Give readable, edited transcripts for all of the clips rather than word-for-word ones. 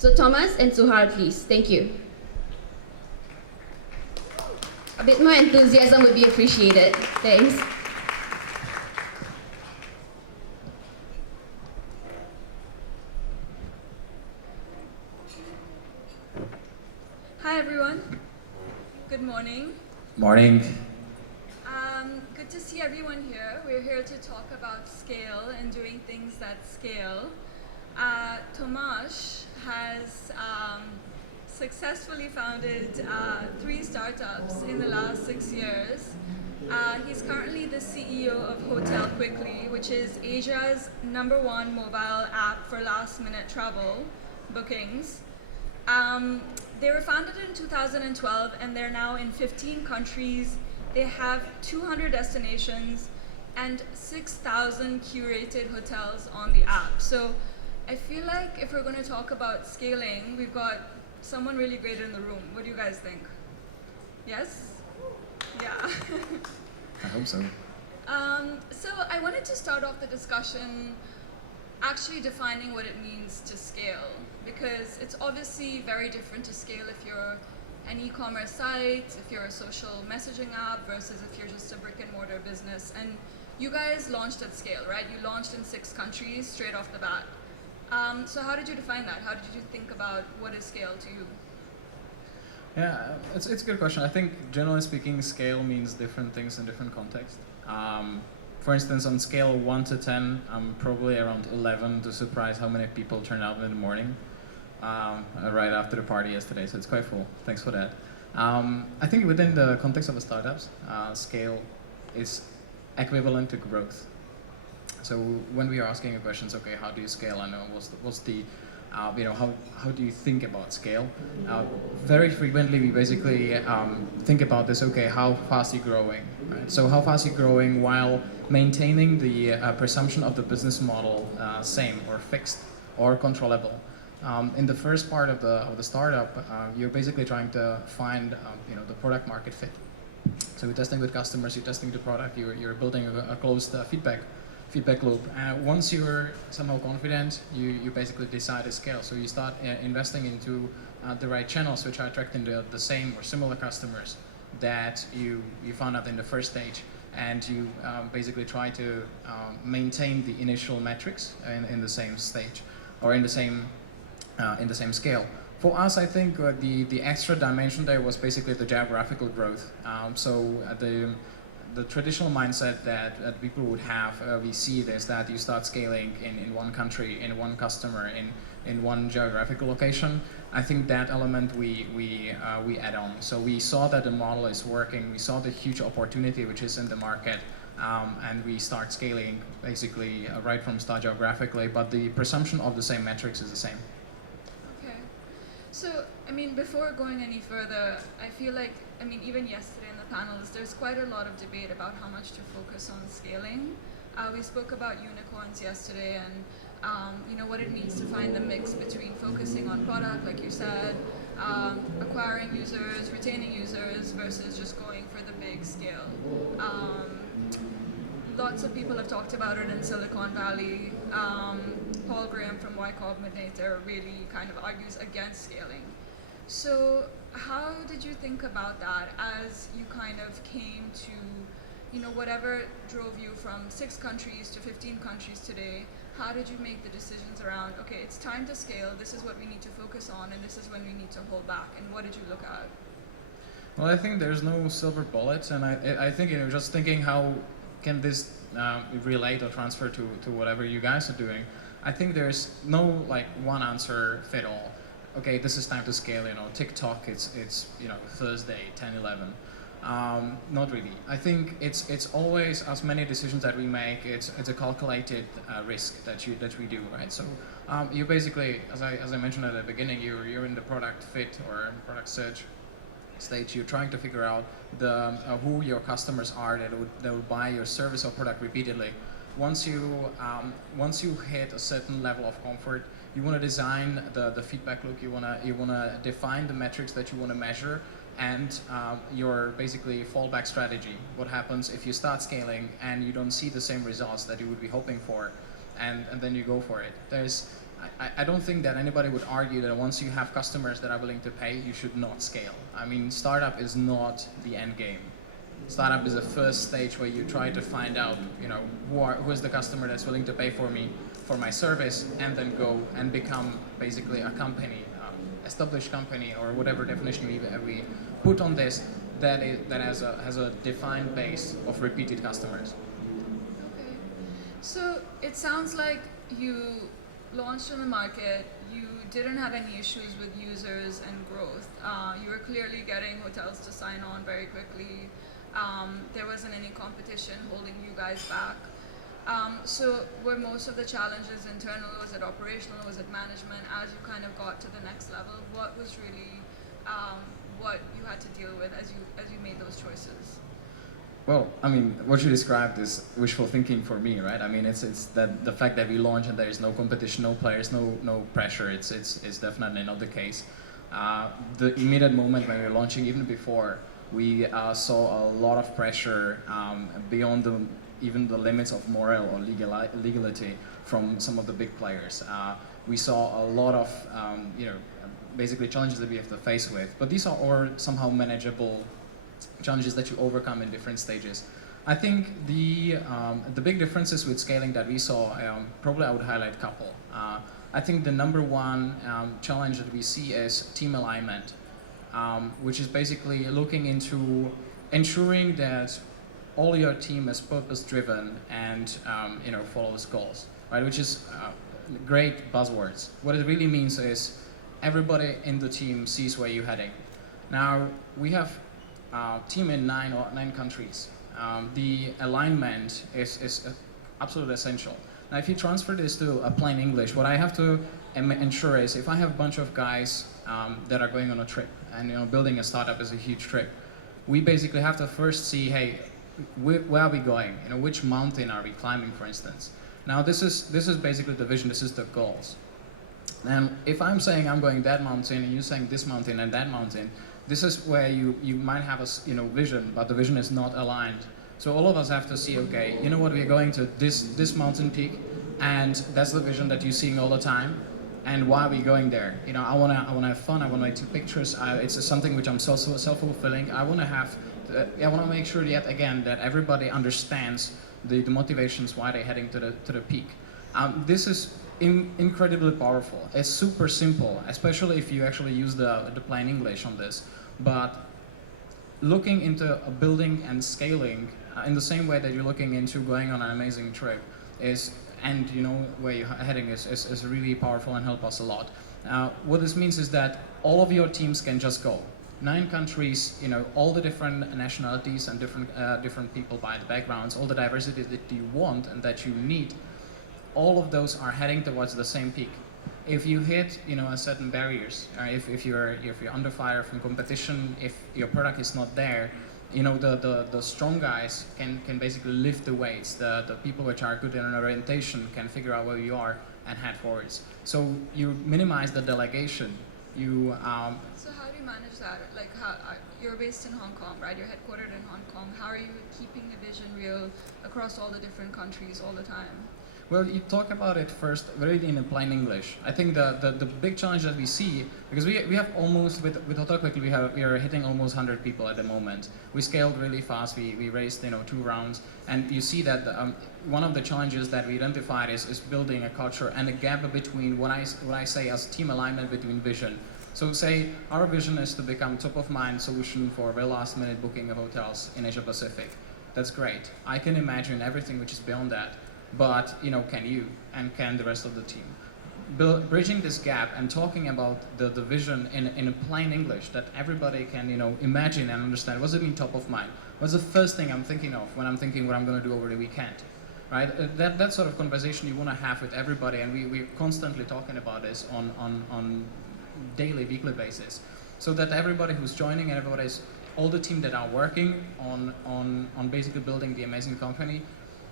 So Thomas and Suhar, please. Thank you. A bit more enthusiasm would be appreciated. Thanks. Hi everyone. Good morning. Morning. Good to see everyone here. We're here to talk about scale and doing things that scale. Tomasz has successfully founded 3 startups in the last 6 years. He's currently the CEO of Hotel Quickly, which is Asia's #1 mobile app for last-minute travel bookings. They were founded in 2012 and they're now in 15 countries. They have 200 destinations and 6,000 curated hotels on the app. So I feel like if we're going to talk about scaling, we've got someone really great in the room. What do you guys think? Yes? Yeah. I hope so. So I wanted to start off the discussion actually defining what it means to scale, because it's obviously very different to scale if you're an e-commerce site, if you're a social messaging app versus if you're just a brick and mortar business. And you guys launched at scale, right? You launched in 6 countries straight off the bat. So how did you define that? How did you think about what is scale to you? Yeah, it's a good question. I think generally speaking, scale means different things in different contexts. For instance, on scale 1 to 10, I'm probably around 11 to surprise how many people turned out in the morning right after the party yesterday, so it's quite full. Thanks for that. I think within the context of the startups, scale is equivalent to growth. So when we are asking questions, okay, how do you scale? I know what's the how do you think about scale? Very frequently, we basically think about this, okay, how fast are you growing? Right? So how fast are you growing while maintaining the presumption of the business model same or fixed or controllable? In the first part of the startup, you're basically trying to find the product market fit. So you're testing with customers, you're testing the product, you're building a closed feedback loop. Once you're somehow confident, you basically decide to scale. So you start investing into the right channels, which are attracting the same or similar customers that you found out in the first stage. And you basically try to maintain the initial metrics in the same stage or in the same scale. For us, I think the extra dimension there was basically the geographical growth. The traditional mindset that people would have, we see this, that you start scaling in one country, in one customer, in one geographical location. I think that element we add on. So we saw that the model is working, we saw the huge opportunity which is in the market, and we start scaling basically right from start geographically, but the presumption of the same metrics is the same. Okay. So, I mean, before going any further, I feel like, even yesterday in the panels, there's quite a lot of debate about how much to focus on scaling. We spoke about unicorns yesterday and what it means to find the mix between focusing on product, like you said, acquiring users, retaining users, versus just going for the big scale. Lots of people have talked about it in Silicon Valley. Paul Graham from Y Combinator really kind of argues against scaling. So how did you think about that as you kind of came to, whatever drove you from 6 countries to 15 countries today? How did you make the decisions around, okay, it's time to scale, this is what we need to focus on, and this is when we need to hold back, and what did you look at? Well, I think there's no silver bullet, and I think just thinking how can this relate or transfer to whatever you guys are doing. I think there's no one answer fit all. Okay, this is time to scale. TikTok, it's Thursday, 10:11. Not really. I think it's always, as many decisions that we make, it's a calculated risk that we do, right? So you basically, as I mentioned at the beginning, you're in the product fit or product search stage. You're trying to figure out who your customers are that would buy your service or product repeatedly. Once you hit a certain level of comfort, you want to design the feedback loop. You want to define the metrics that you want to measure, and your basically fallback strategy. What happens if you start scaling and you don't see the same results that you would be hoping for, and then you go for it. There's I don't think that anybody would argue that once you have customers that are willing to pay, you should not scale. I mean, startup is not the end game. Startup is a first stage where you try to find out, who is the customer that's willing to pay for me, for my service, and then go and become basically a company, established company, or whatever definition we put on this, that has a defined base of repeated customers. Okay. So it sounds like you launched on the market, you didn't have any issues with users and growth. You were clearly getting hotels to sign on very quickly. There wasn't any competition holding you guys back. So were most of the challenges internal? Was it operational? Was it management? As you kind of got to the next level, what was really what you had to deal with as you made those choices? Well, I mean, what you described is wishful thinking for me, right? I mean, it's that the fact that we launch and there is no competition, no players, no pressure. It's definitely not the case. The immediate moment when we were launching, even before, we saw a lot of pressure beyond even the limits of moral or legality from some of the big players. We saw a lot of basically challenges that we have to face with, but these are all somehow manageable challenges that you overcome in different stages. I think the big differences with scaling that we saw, probably I would highlight a couple. I think the number one challenge that we see is team alignment, which is basically looking into ensuring that all your team is purpose-driven and follows goals, right? Which is great buzzwords. What it really means is everybody in the team sees where you're heading. Now we have team in nine countries. The alignment is absolutely essential. Now, if you transfer this to a plain English, what I have to ensure is if I have a bunch of guys that are going on a trip, and building a startup is a huge trip, we basically have to first see, hey, where are we going? Which mountain are we climbing, for instance? Now, this is basically the vision. This is the goals. And if I'm saying I'm going that mountain, and you're saying this mountain and that mountain, this is where you might have a vision, but the vision is not aligned. So all of us have to see, okay, you know what, we're going to this mountain peak, and that's the vision that you're seeing all the time. And why are we going there? I wanna have fun. I wanna take pictures. It's something which I'm so self-fulfilling. I wanna make sure yet again that everybody understands the motivations why they're heading to the peak. This is incredibly powerful. It's super simple, especially if you actually use the plain English on this. But looking into a building and scaling in the same way that you're looking into going on an amazing trip and where you're heading is really powerful and help us a lot. What this means is that all of your teams can just go. 9 countries, all the different nationalities and different people by the backgrounds, all the diversity that you want and that you need, all of those are heading towards the same peak. If you hit, a certain barriers, if you're under fire from competition, if your product is not there, the strong guys can basically lift the weights. The people which are good in orientation can figure out where you are and head forwards. So you minimize the delegation. So how do you manage that? Like, you're based in Hong Kong, right? You're headquartered in Hong Kong. How are you keeping the vision real across all the different countries all the time? Well, you talk about it first really in plain English. I think the big challenge that we see, because we have almost, with Hotel Quickly, we are hitting almost 100 people at the moment. We scaled really fast. We raised 2 rounds, and you see that one of the challenges that we identified is building a culture and a gap between what I say as team alignment between vision. So say our vision is to become top of mind solution for very last minute booking of hotels in Asia Pacific. That's great. I can imagine everything which is beyond that. But can you, and can the rest of the team? Bridging this gap and talking about the vision in a plain English that everybody can imagine and understand. What does it mean top of mind? What's the first thing I'm thinking of when I'm thinking what I'm going to do over the weekend? Right? That sort of conversation you want to have with everybody, and we're constantly talking about this on daily, weekly basis, so that everybody who's joining and all the team that are working on basically building the amazing company,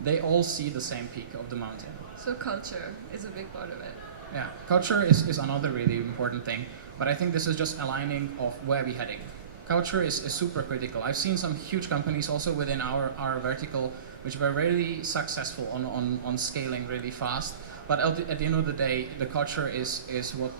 they all see the same peak of the mountain. So culture is a big part of it. Yeah, culture is another really important thing, but I think this is just aligning of where we're heading. Culture is super critical. I've seen some huge companies also within our vertical which were really successful on scaling really fast, But at the end of the day, the culture is what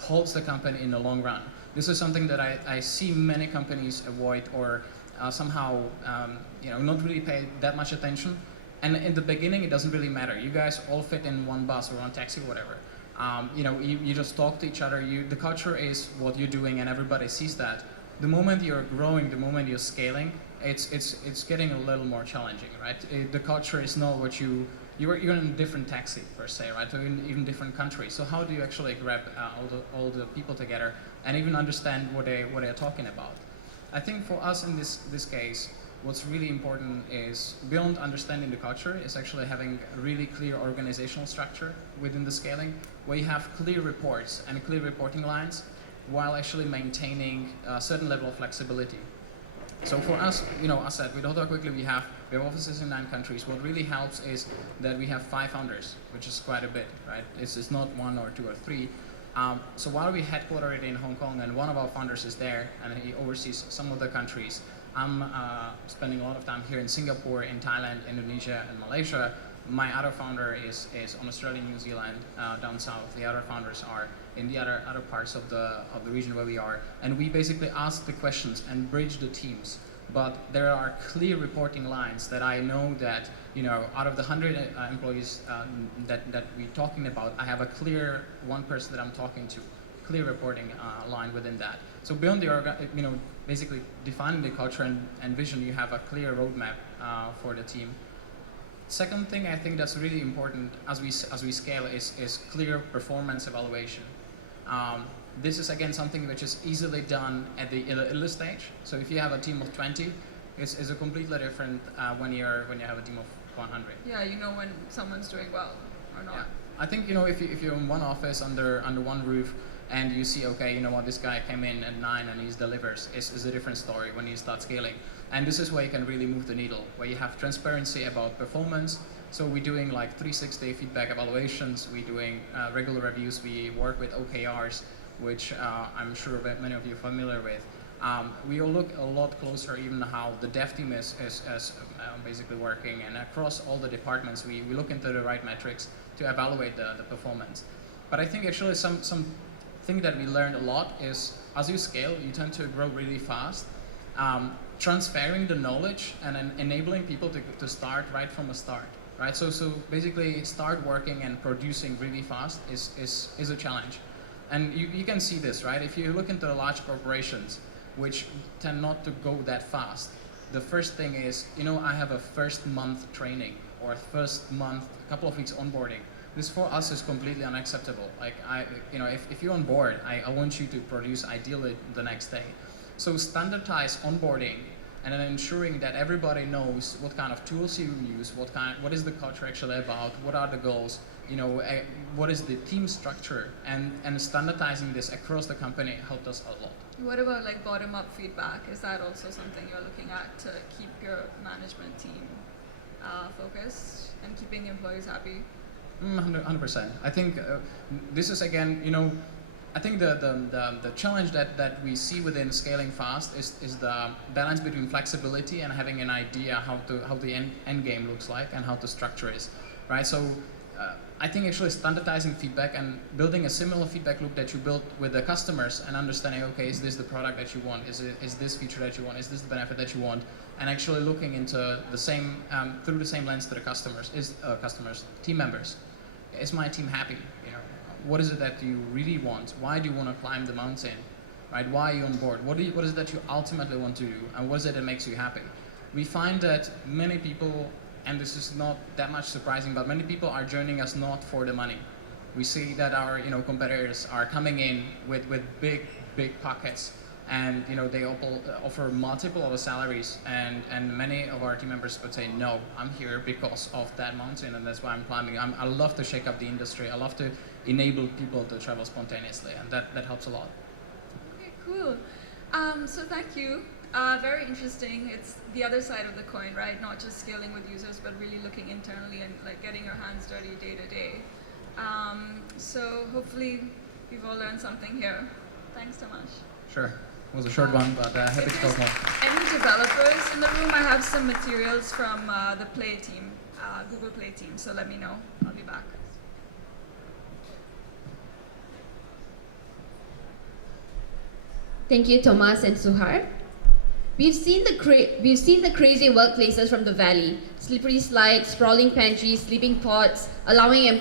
holds the company in the long run. This is something that I see many companies avoid or somehow not really pay that much attention. And in the beginning, it doesn't really matter. You guys all fit in one bus or one taxi or whatever. You just talk to each other. The culture is what you're doing, and everybody sees that. The moment you're growing, the moment you're scaling, it's getting a little more challenging, right? The culture is not what you're in a different taxi per se, right? Or in even different countries. So how do you actually grab all the people together and even understand what they're talking about? I think for us in this case, what's really important is beyond understanding the culture is actually having a really clear organizational structure within the scaling, where you have clear reports and clear reporting lines, while actually maintaining a certain level of flexibility. So for us, as I said, with Hotel Quickly, we have offices in 9 countries. What really helps is that we have 5 founders, which is quite a bit, right? It's not 1 or 2 or 3. So while we headquartered in Hong Kong and one of our founders is there and he oversees some of the countries, I'm spending a lot of time here in Singapore, in Thailand, Indonesia, and Malaysia. My other founder is on Australia, New Zealand, down south. The other founders are in the other parts of the region where we are. And we basically ask the questions and bridge the teams. But there are clear reporting lines that I know that, out of the 100 employees that we're talking about, I have a clear one person that I'm talking to, clear reporting line within that. So beyond the, basically defining the culture and vision, you have a clear roadmap for the team. Second thing I think that's really important as we scale is clear performance evaluation. This is again something which is easily done at the early stage. So if you have a team of 20, it's a completely different when you have a team of 100. Yeah, you know when someone's doing well or not. Yeah. I think if you're in one office under one roof and you see, okay, this guy came in at 9 and he delivers, is a different story when you start scaling. And this is where you can really move the needle, where you have transparency about performance. So we're doing like 360 feedback evaluations, we're doing regular reviews, we work with OKRs, which I'm sure that many of you are familiar with. We all look a lot closer even how the dev team is basically working, and across all the departments we look into the right metrics to evaluate the performance. But I think actually some thing that we learned a lot is as you scale, you tend to grow really fast. Transferring the knowledge and enabling people to start right from the start, right? So basically start working and producing really fast is a challenge. And you can see this, right? If you look into the large corporations, which tend not to go that fast, the first thing is, I have a first month training or first month, a couple of weeks onboarding. This for us is completely unacceptable. Like if you're on board, I want you to produce ideally the next day. So standardize onboarding and then ensuring that everybody knows what kind of tools you use, what is the culture actually about, what are the goals, what is the team structure, and standardizing this across the company helped us a lot. What about like bottom-up feedback? Is that also something you're looking at to keep your management team focused and keeping employees happy? 100%. I think this is again, I think the challenge that we see within scaling fast is the balance between flexibility and having an idea how the end game looks like and how the structure is, right? So I think actually standardizing feedback and building a similar feedback loop that you built with the customers and understanding, okay, is this the product that you want? Is this feature that you want? Is this the benefit that you want? And actually looking into the same through the same lens to the customers, team members. Is my team happy? What is it that you really want? Why do you want to climb the mountain? Right? Why are you on board? What is it that you ultimately want to do? And what is it that makes you happy? We find that many people, and this is not that much surprising, but many people are joining us not for the money. We see that our competitors are coming in with big pockets, and they offer multiple other salaries, and many of our team members would say, no, I'm here because of that mountain, and that's why I'm climbing. I love to shake up the industry. I love to enable people to travel spontaneously, and that helps a lot. Okay, cool. So thank you. Very interesting. It's the other side of the coin, right? Not just scaling with users, but really looking internally and like getting your hands dirty day to day. So hopefully we've all learned something here. Thanks so much. Sure. It was a short one, but happy to talk more. Any developers in the room? I have some materials from the Play team, Google Play team, so let me know. I'll be back. Thank you, Thomas and Suhar. We've seen the crazy workplaces from the valley: slippery slides, sprawling pantries, sleeping pods, allowing